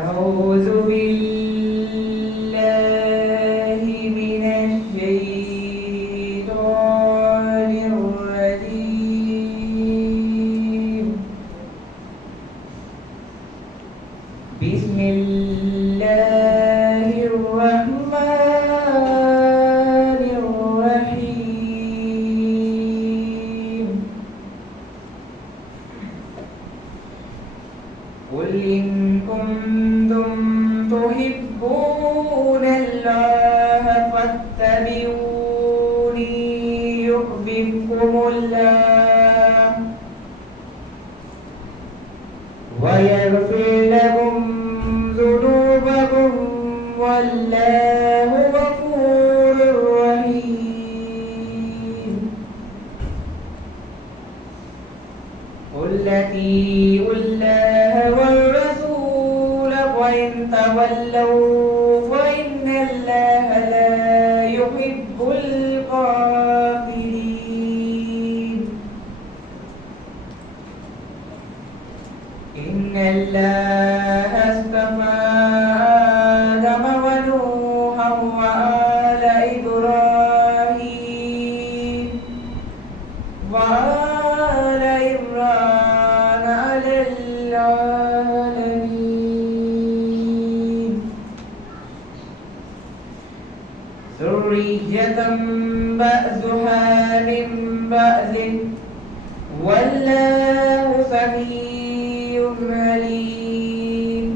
أعوذ بالله من الشيطان الرجيم. بسم الله الرحمن الرحيم. قل إن كنتم تحبون الله فاتبعوني يحببكم الله ويغفر لكم ذنوبكم والله غفور رحيم. قل أطيعوا الله والرسول وإن تولوا فإن الله لا يحب الكافرين. إن الله اصطفى آدم ونوحا وآل إبراهيم وآل عمران على العالمين ذرية بعضها من بعض والله سميع عليم.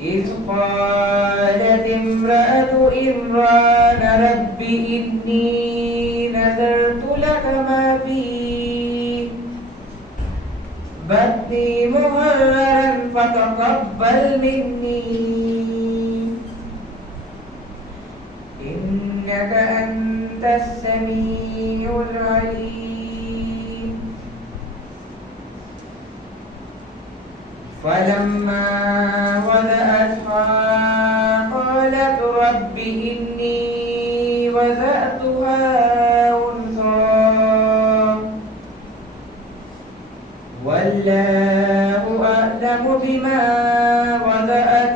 إذ قالت امرأة عمران رب إني نذرت لك ما في بطني محررا فتقبل مني إنك أنت السميع العليم. فلما وضعتها قالت رب إني وضعتها أنثى والله أعلم بما وضعت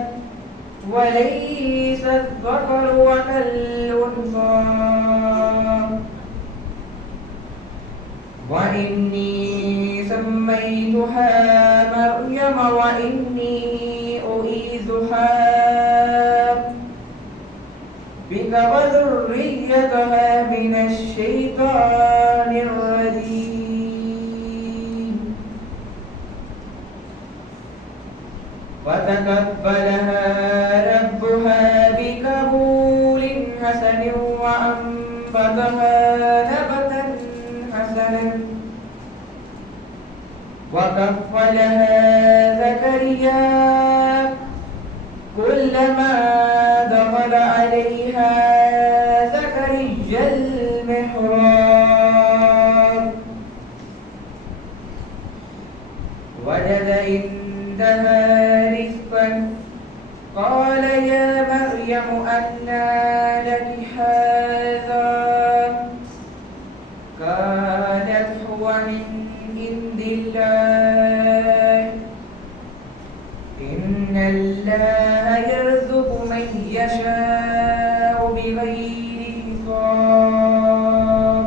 وليس الذكر كالأنثى وإني سميتها مريم وإني أعيذها بك وذريتها من الشيطان الرجيم. فتقبلها ربها بقبول حسن وأنبتها نبتا حسنا وكفلها زكريا كلما دخل عليها زكريا المحراب وجد عندها رزقا قال يا مريم أنى لك هذا قالت هو من عند الله إن الله يرزق من يشاء بغير حساب.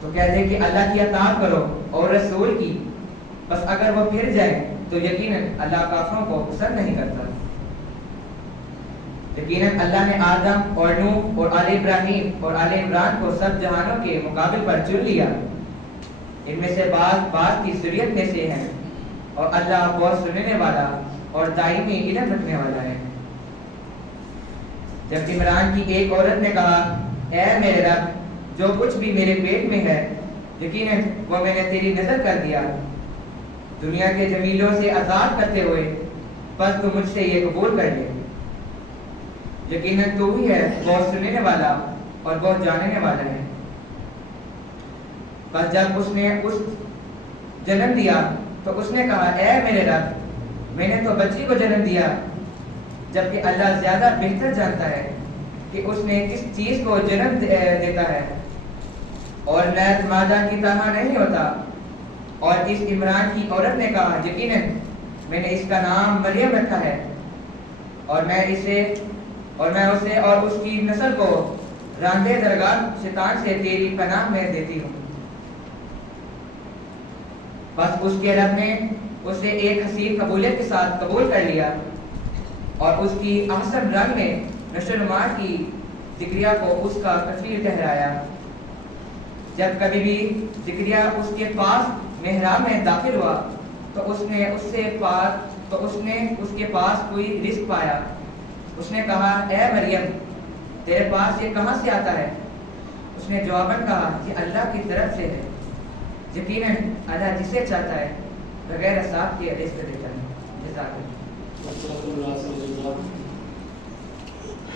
تو کہتے کہ اللہ کی اطاعت کرو اور رسول کی، بس اگر وہ پھر جائیں تو یقیناً اللہ کافروں کو پسند نہیں کرتا۔ یقیناً اللہ نے آدم اور نوح اور آل ابراہیم اور آل عمران کو سب جہانوں کے مقابل پر چن لیا، ان میں سے بعض کی ذریت میں سے ہیں، اور اللہ بہت سننے والا اور دائمی علم رکھنے والا ہے۔ جب عمران کی ایک عورت نے کہا، اے میرے رب، جو کچھ بھی میرے پیٹ میں ہے یقیناً وہ میں نے تیری نظر کر دیا، دنیا کے جمیلوں سے آزاد کرتے ہوئے، بس تو مجھ سے یہ قبول کر لے، یقیناً تو ہی ہے بہت سننے والا اور بہت جاننے والا ہے۔ بس جب اس نے جنم دیا تو اس نے کہا، اے میرے رب، میں نے تو بچی کو جنم دیا، جبکہ اللہ زیادہ بہتر جانتا ہے کہ اس نے کس چیز کو جنم دیتا ہے، اور نر مادہ کی طرح نہیں ہوتا۔ اور اس عمران کی عورت نے کہا، یقیناً میں نے اس کا نام مریم رکھا ہے، اور میں اسے اور اس کی نسل کو راندے درگاہ شیطان سے تیری پناہ میں دیتی ہوں۔ بس اس کے رب نے اسے ایک حسین قبولیت کے ساتھ قبول کر لیا، اور اس کی احسن رنگ میں نشوونما کی ذکریہ کو اس کا کفیل ٹھہرایا۔ جب کبھی بھی ذکریہ اس کے پاس محراب میں داخل ہوا تو اس نے اس کے پاس کوئی رزق پایا۔ اس نے کہا، اے مریم، تیرے پاس یہ کہاں سے آتا ہے؟ اس نے جواباً کہا، یہ اللہ کی طرف سے ہے، یقیناً اللہ جسے چاہتا ہے بغیر حساب کے رزق دیتا ہے۔ جزاک اللہ۔